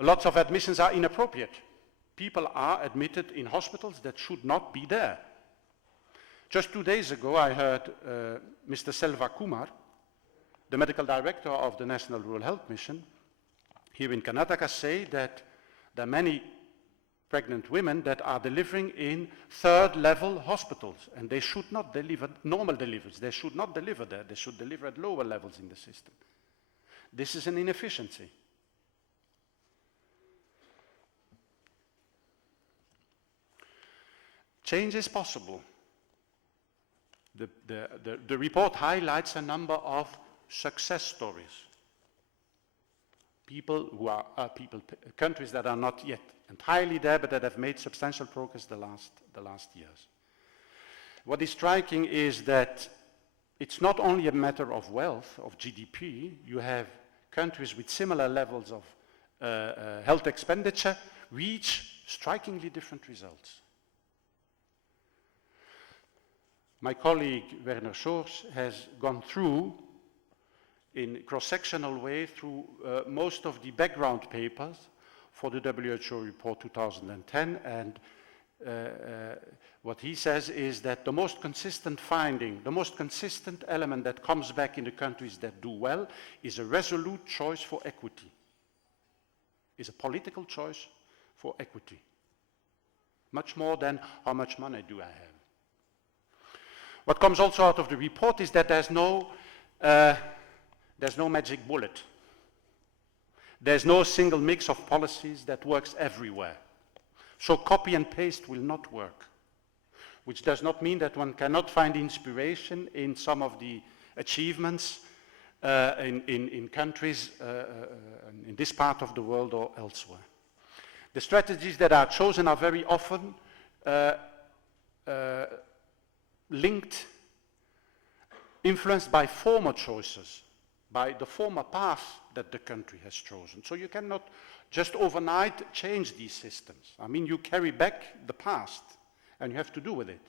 Lots of admissions are inappropriate. People are admitted in hospitals that should not be there. Just 2 days ago, I heard Mr. Selva Kumar, the medical director of the National Rural Health Mission, here in Karnataka, say that there are many pregnant women that are delivering in third-level hospitals, and they should not deliver normal deliveries. They should not deliver there. They should deliver at lower levels in the system. This is an inefficiency. Change is possible. The report highlights a number of success stories. People who are countries that are not yet entirely there, but that have made substantial progress the last years. What is striking is that it's not only a matter of wealth, of GDP. You have countries with similar levels of health expenditure reach strikingly different results. My colleague Werner Schors has gone through, in cross-sectional way, through most of the background papers for the WHO report 2010, and what he says is that the most consistent finding, the most consistent element that comes back in the countries that do well is a resolute choice for equity, is a political choice for equity, much more than how much money do I have. What comes also out of the report is that there's no magic bullet. There's no single mix of policies that works everywhere. So copy and paste will not work, which does not mean that one cannot find inspiration in some of the achievements in countries in this part of the world or elsewhere. The strategies that are chosen are very often linked, influenced by former choices, by the former path that the country has chosen. So you cannot just overnight change these systems. I mean, you carry back the past, and you have to do with it.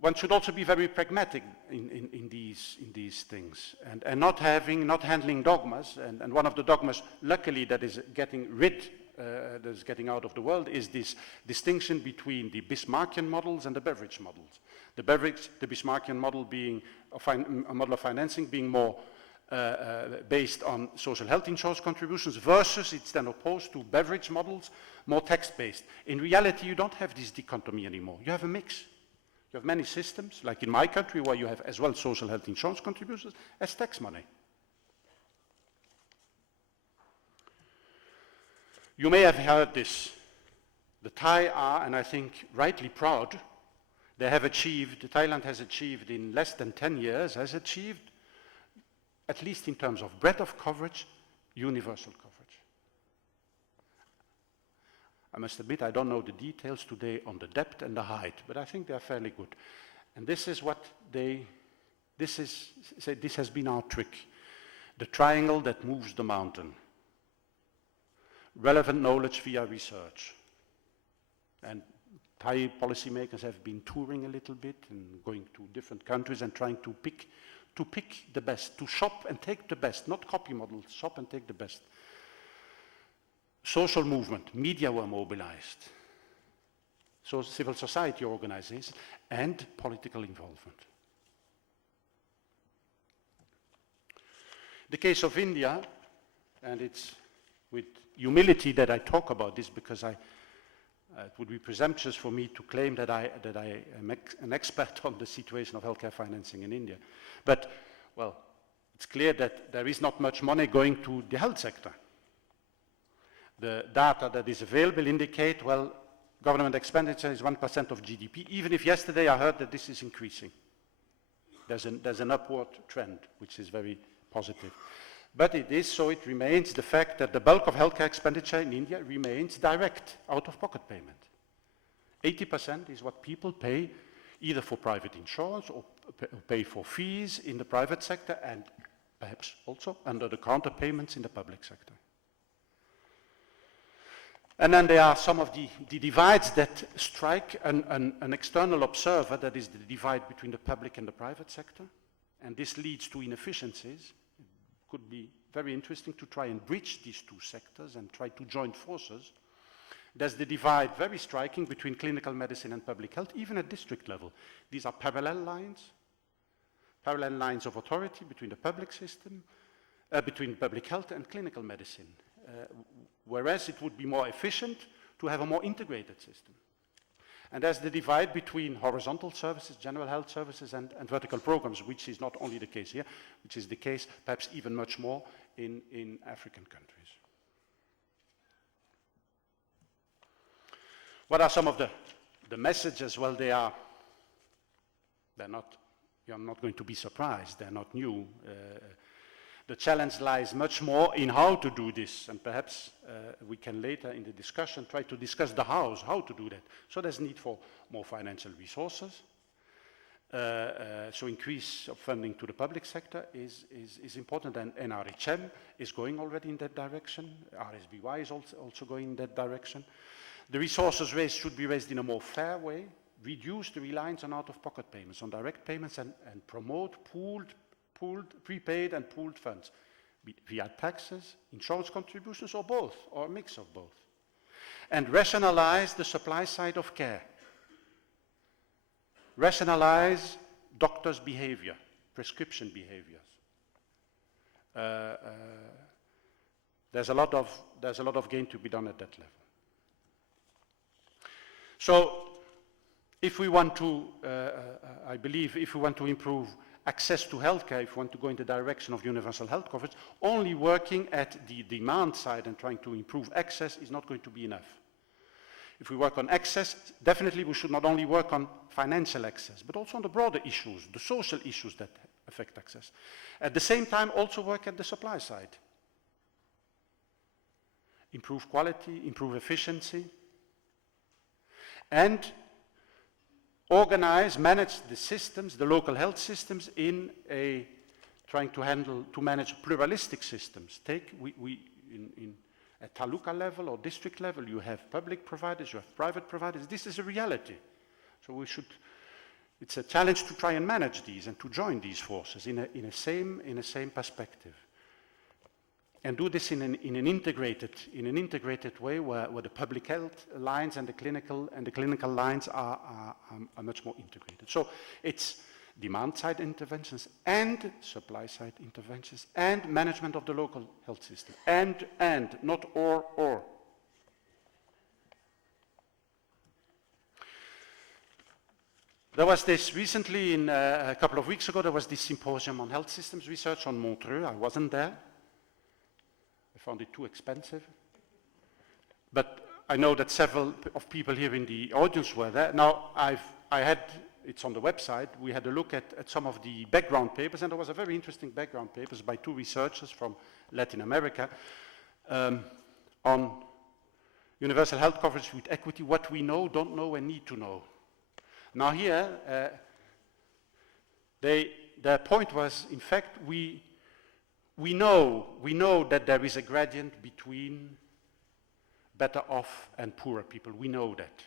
One should also be very pragmatic in these things, and not handling dogmas. And one of the dogmas, luckily, that is getting out of the world is this distinction between the Bismarckian models and the Beveridge models. The Bismarckian model being a model of financing being more based on social health insurance contributions versus it's then opposed to Beveridge models, more tax-based. In reality, you don't have this dichotomy anymore. You have a mix. You have many systems, like in my country, where you have as well social health insurance contributions as tax money. You may have heard this. The Thai are, and I think rightly proud, Thailand has achieved in less than 10 years, has achieved, at least in terms of breadth of coverage, universal coverage. I must admit, I don't know the details today on the depth and the height, but I think they are fairly good. And this is what this has been our trick. The triangle that moves the mountain. Relevant knowledge via research. And Thai policymakers have been touring a little bit and going to different countries and trying to pick the best, to shop and take the best, not copy models, shop and take the best. Social movement, media were mobilized, so civil society organizations, and political involvement. The case of India, and it's with humility that I talk about this, because it would be presumptuous for me to claim that I am an expert on the situation of healthcare financing in India. But, well, it's clear that there is not much money going to the health sector. The data that is available indicate, well, government expenditure is 1% of GDP, even if yesterday I heard that this is increasing. There's an upward trend, which is very positive. But it is, so it remains the fact that the bulk of healthcare expenditure in India remains direct, out-of-pocket payment. 80% is what people pay either for private insurance or pay for fees in the private sector, and perhaps also under-the-counter payments in the public sector. And then there are some of the divides that strike an external observer, that is the divide between the public and the private sector. And this leads to inefficiencies. It could be very interesting to try and bridge these two sectors and try to join forces. There's the divide, very striking, between clinical medicine and public health, even at district level. These are parallel lines of authority between the public system, between public health and clinical medicine. Whereas it would be more efficient to have a more integrated system. And there's the divide between horizontal services, general health services, and vertical programs, which is not only the case here, which is the case perhaps even much more in African countries. What are some of the messages? Well, you're not going to be surprised, they're not new. The challenge lies much more in how to do this, and perhaps we can later in the discussion try to discuss the how to do that. So there's need for more financial resources. So increase of funding to the public sector is important, and NRHM is going already in that direction. RSBY is also going in that direction. The resources raised should be raised in a more fair way, reduce the reliance on out-of-pocket payments, on direct payments, and promote pooled, prepaid and pooled funds, via taxes, insurance contributions, or both, or a mix of both. And rationalize the supply side of care. Rationalize doctors' behavior, prescription behaviors. There's a lot of gain to be done at that level. So, if we want to, I believe, if we want to improve access to healthcare, if we want to go in the direction of universal health coverage, only working at the demand side and trying to improve access is not going to be enough. If we work on access, definitely we should not only work on financial access, but also on the broader issues, the social issues that affect access. At the same time, also work at the supply side. Improve quality, improve efficiency, and organize, manage the systems, the local health systems in trying to manage pluralistic systems. At taluka level or district level, you have public providers, you have private providers. This is a reality. So it's a challenge to try and manage these and to join these forces in a same perspective. And do this in an integrated way where the public health lines and the clinical lines are much more integrated. So it's demand side interventions and supply side interventions and management of the local health system. And, not or. There was this recently, a couple of weeks ago, there was this symposium on health systems research on Montreux. I wasn't there. I found it too expensive. But I know that several of people here in the audience were there. Now, it's on the website, we had a look at some of the background papers, and there was a very interesting background papers by two researchers from Latin America on universal health coverage with equity, what we know, don't know, and need to know. Now here, their point was, in fact, we know that there is a gradient between better off and poorer people. We know that.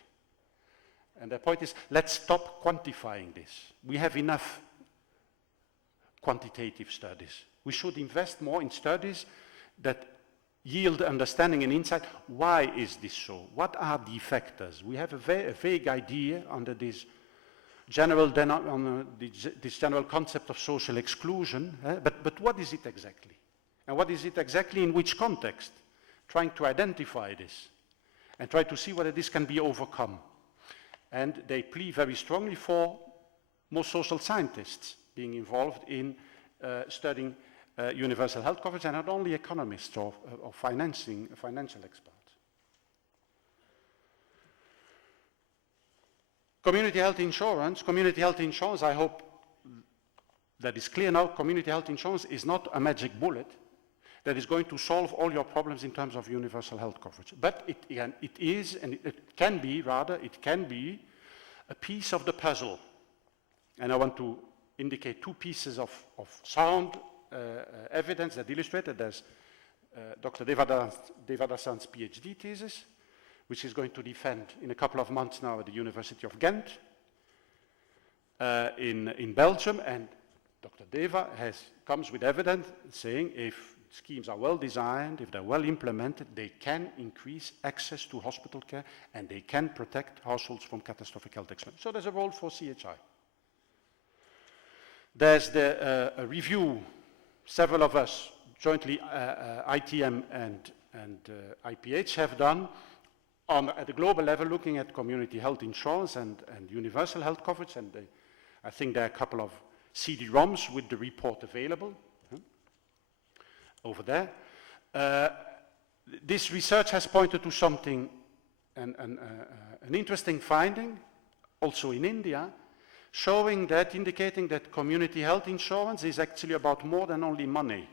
And the point is, let's stop quantifying this. We have enough quantitative studies. We should invest more in studies that yield understanding and insight. Why is this so? What are the factors? We have a vague idea under this general concept of social exclusion, but what is it exactly? And what is it exactly in which context? Trying to identify this and try to see whether this can be overcome. And they plea very strongly for more social scientists being involved in studying universal health coverage, and not only economists or financial experts. Community health insurance, I hope that is clear now. Community health insurance is not a magic bullet that is going to solve all your problems in terms of universal health coverage. But it can be a piece of the puzzle. And I want to indicate two pieces of sound evidence that illustrate it. There's Dr. Devadasan's PhD thesis, which is going to defend in a couple of months now at the University of Ghent in Belgium. And Dr. Deva comes with evidence saying if schemes are well designed, if they're well implemented, they can increase access to hospital care and they can protect households from catastrophic health expenses. So there's a role for CHI. There's the review, several of us, jointly ITM and IPH have done at the global level, looking at community health insurance and universal health coverage, and I think there are a couple of CD-ROMs with the report available over there. This research has pointed to something, an interesting finding, also in India, indicating that community health insurance is actually about more than only money.